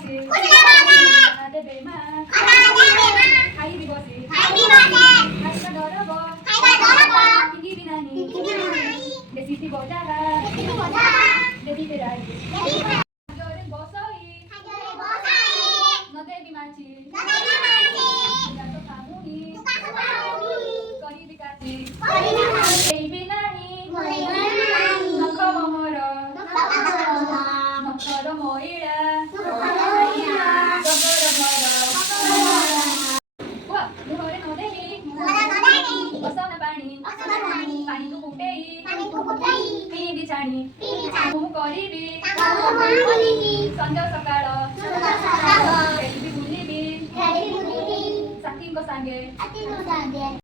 ବସି ଦେବେ ମା ଖାଇବି ବସି ଖାଇବା ଡରବ ପିନ୍ଧିବି ନାହିଁ ବେଶୀ ବଜାର ଦେବି ଫେରାଇ ଜୋରେ ବସଇ ନଦେବି ମାଛି କରିବି କାଟି ହେଇବି ନାହିଁ ନଖ ମୋର ନଖର ମଇଳା ମୁହଁରେ ନଦେବି ଅସନା ପାଣିକୁ ଫୁଟେଇ ପିଇବି ଛାଣି ମୁଁ କରିବି ସଞ୍ଜ ସକାଳ ଖେଳିବି ବୁଲିବି ସାଥୀଙ୍କ ସାଙ୍ଗେ